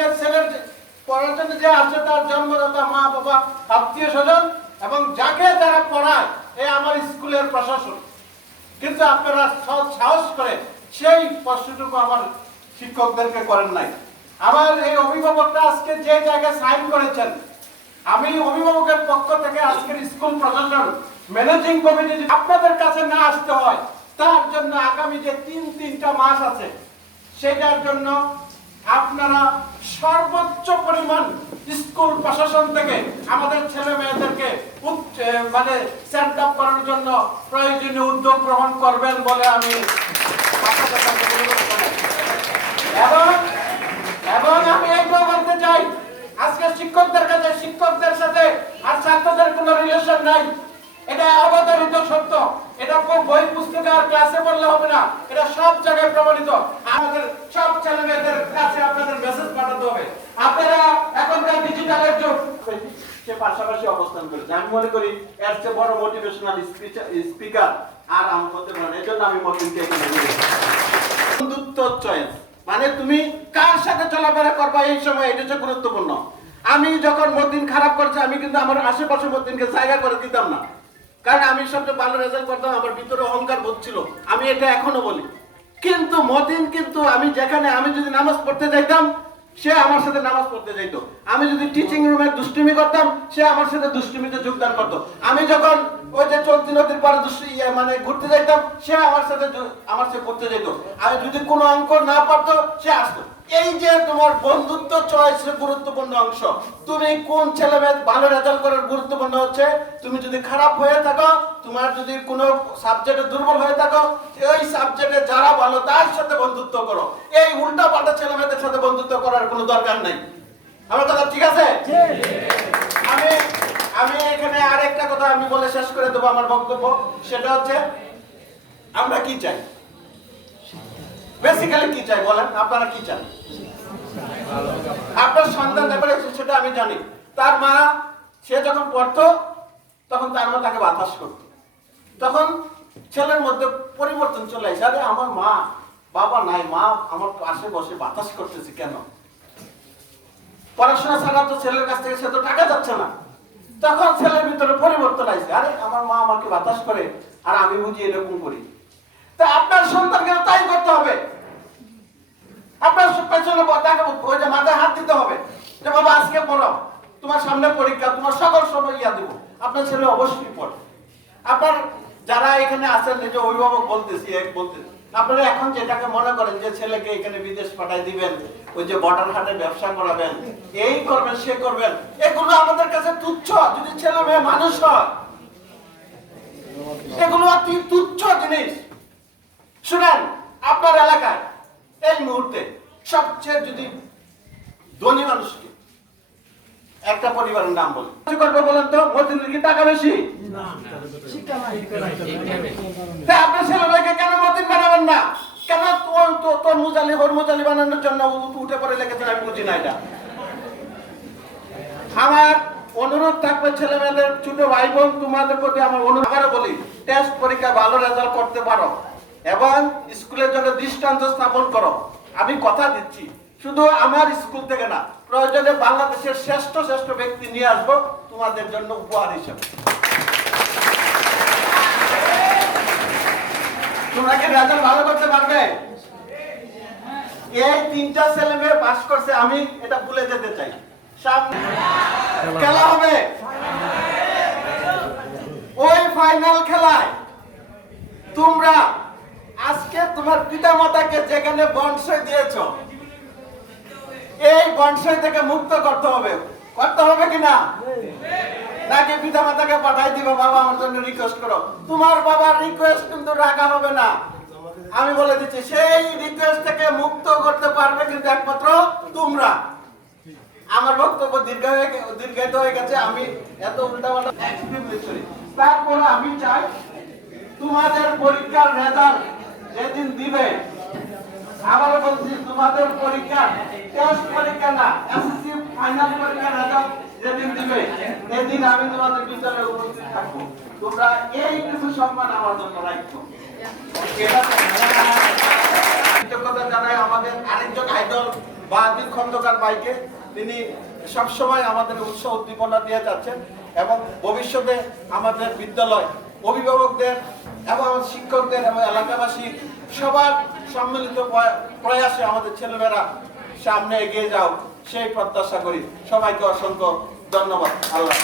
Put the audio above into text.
যে ছেলের জন্য যে আসছে তার জন্মদাতা মা, বাবা, আত্মীয় স্বজন, এবং যাকে যারা পড়ায় এই আমার স্কুলের প্রশাসন। কিন্তু আপনারা সাহস করে সেই প্রশ্নটুকু আমার শিক্ষকদেরকে করেন নাই। আমার এই অভিভাবকটা আজকে যে জায়গায় সাইন করেছেন, আমি অভিভাবকের পক্ষ থেকে আজকের স্কুল প্রশাসন, ম্যানেজিং কমিটি আপনাদের কাছে না আসতে হয়, তার জন্য আগামী যে তিন তিনটা মাস আছে, সেটার জন্য আপনারা স্কুল প্রশাসন থেকে আমাদের ছেলে মেয়েদেরকে মানে সেট আপ করার জন্য প্রয়োজনীয় উদ্যোগ গ্রহণ করবেন বলে আমি। এবং এবং আমি এইটাও বলতে চাই, আজকে শিক্ষকদের কাছে, শিক্ষকদের সাথে আর ছাত্রদের কোনো রিলেশন নাই। এটা অবতারিত সত্য। এটা বই পুস্তকে আর ক্লাসে বললে হবে না। এটা সব জায়গায় প্রমাণিত। আমাদের সব ছেলে মেয়েদের কাছে আপনাদের মেসেজ পাঠাতে হবে। আপনারা সে পাশাপাশি অবস্থান করেছে আমি মনে করি এর চেয়ে বড় মোটিভেশনাল স্পিকার আর আমি হতে পারেন এই জন্য আমি মতিনকে বন্ধুত্ব চয়েস মানে তুমি কার সাথে চলাফেরা করবা এই সময়? এটা হচ্ছে গুরুত্বপূর্ণ। আমি যখন মদিন খারাপ করছে, আমি কিন্তু আমার আশেপাশে মদিনকে জায়গা করে দিতাম না। কারণ আমি সবচেয়ে ভালো রেজাল্ট করতাম, আমার ভিতরে অহংকার বোধ ছিল। আমি এটা এখনও বলি। কিন্তু মদিন কিন্তু আমি যেখানে আমি যদি নামাজ পড়তে যাইতাম সে আমার সাথে নামাজ পড়তে যাইতো। আমি যদি টিচিং রুমে দুষ্টুমি করতাম, সে আমার সাথে দুষ্টুমিতে যোগদান করতো। আমি যখন ওই যে চলতি নদীর পারে ইয়ে মানে ঘুরতে যাইতাম, সে আমার সাথে আমার সাথে করতে যাইতো। আমি যদি কোনো অঙ্ক না পারতো, সে আসতো। এই যে তোমার বন্ধুত্ব চয়েসের গুরুত্বপূর্ণ অংশ, তুমি কোন ছেলে মেয়ে ভালো রেজাল্ট করার গুরুত্বপূর্ণ হচ্ছে? তুমি যদি খারাপ হয়ে থাকো, তোমার যদি কোনো সাবজেক্টে দুর্বল হয়ে থাকো ওই সাবজেক্টে যারা ভালো তার সাথে বন্ধুত্ব করো। এই উল্টা পাল্টা ছেলে মেয়েদের সাথে বন্ধুত্ব করার কোনো দরকার নেই। আমার কথা ঠিক আছে? আমি আমি এখানে আরেকটা কথা আমি বলে শেষ করে দেবো আমার বক্তব্য। সেটা হচ্ছে, আমরা কি চাই? বেসিক্যালি কি চাই বলেন? আপনারা কি চান? আপনার সন্তান ব্যাপারে সেটা আমি জানি। তার মা, সে যখন পড়তো, তখন তার মা তাকে বাতাস করতো। তখন ছেলের মধ্যে পরিবর্তন চলে আসে। আরে, আমার মা, বাবা নাই, মা আমার পাশে বসে বাতাস করতেছে কেন? পড়াশোনা ছাড়া তো ছেলের কাছ থেকে সে তো টাকা যাচ্ছে না। তখন ছেলের ভিতরে পরিবর্তন আসে। আরে, আমার মা আমাকে বাতাস করে, আর আমি বুঝি এরকম করি তা আপনার সন্তানকে তো তাই করতে হবে আপনার পেছনে ব- তাকে ওই যে মাথায় হাত দিতে হবে যে বাবা আজকে পড়ো তোমার সামনে পরীক্ষা তোমার সকল সময় ইয়া দিব আপনার ছেলে অবশ্যই পড়ে আপনার যারা এখানে আছেন যে অভিভাবক বলতেছি, এক বলতেছি, আপনারা এখন যেটাকে মনে করেন যে ছেলেকে এখানে বিদেশ পাঠাই দিবেন, ওই যে বর্ডার হাটে ব্যবসা করাবেন, এই করবেন, সে করবেন, এগুলো আমাদের কাছে তুচ্ছ, যদি ছেলে মেয়ে মানুষ হয়, এগুলো তুচ্ছ জিনিস শুনেন আপনার এলাকায় এই মুহূর্তে সবচেয়ে যদি ধনী মানুষকে একটা পরিবারের নাম বলি কি করবে বলেন তো? মতিনের কি টাকা বেশি? তা আপনার ছেলেমেয়েকে কেন মতিন বানাবেন না? কেন তোর মুজালি ওর মুজালি বানানোর জন্য উঠে পড়ে লেগেছেন? আমি বুঝি না এটা। আমার অনুরোধ থাকবে ছেলে মেয়েদের ছোট ভাই বোন তোমাদের প্রতি আমার অনুরোধ। বলি টেস্ট পরীক্ষা ভালো রেজাল্ট করতে পারো এবং স্কুলের জন্য দৃষ্টান্ত স্থাপন করো। আমি কথা দিচ্ছি। শুধু আমার স্কুল থেকে না প্রয়োজনে বাংলাদেশের শ্রেষ্ঠ শ্রেষ্ঠ ব্যক্তি নিয়ে আসব, তোমাদের জন্য উপহার হিসেবে। তোমরা কি রেজাল্ট ভালো করতে পারবে? এই তিনটা ছেলে মেয়ে পাস করছে আমি, এটা ভুলে যেতে চাই। খেলা হবে। ওই ফাইনাল খেলায় তোমরা আজকে তোমার পিতা মাতাকে যেখানে বংশয় দিয়েছ এই বংশয় থেকে মুক্ত করতে হবে। করতে হবে কিনা? নাকি পিতা মাতাকে পাঠাই দিবে? বাবা, আমার জন্য রিকোয়েস্ট করো। তোমার বাবার রিকোয়েস্ট কিন্তু রাখা হবে না। আমি বলে দিচ্ছি, সেই রিকোয়েস্ট থেকে মুক্ত করতে পারবে কিন্তু একমাত্র তোমরা। আমার বক্তব্য দীর্ঘ হয়ে দীর্ঘায়িত হয়ে গেছে। আমি এত এক্সপ্লেন করি তারপরে আমি চাই, তোমাদের পরীক্ষার রেজাল্ট যেদিন দিবে আবারও বলছি, তোমাদের পরীক্ষা টেস্ট পরীক্ষা না এসএসসি ফাইনাল পরীক্ষার রেজাল্ট যেদিন দিবে, সেদিন আমি তোমাদের বিদ্যালয়ে উপস্থিত থাকব। তোমরা এই কিছু সম্মান আমার জন্য রাখব। কৃতজ্ঞতা জানাই আমাদের আরেকজন আইডল বাহাদুর খন্দকার তিনি সবসময় আমাদের উৎসাহ উদ্দীপনা দিয়ে যাচ্ছেন এবং ভবিষ্যতে আমাদের বিদ্যালয় অভিভাবকদের এবং শিক্ষকদের এবং এলাকাবাসী সবার সম্মিলিত প্রয়াসে আমাদের ছেলেমেয়েরা সামনে এগিয়ে যাও, সেই প্রত্যাশা করি সবাইকে অসংখ্য ধন্যবাদ আল্লাহ।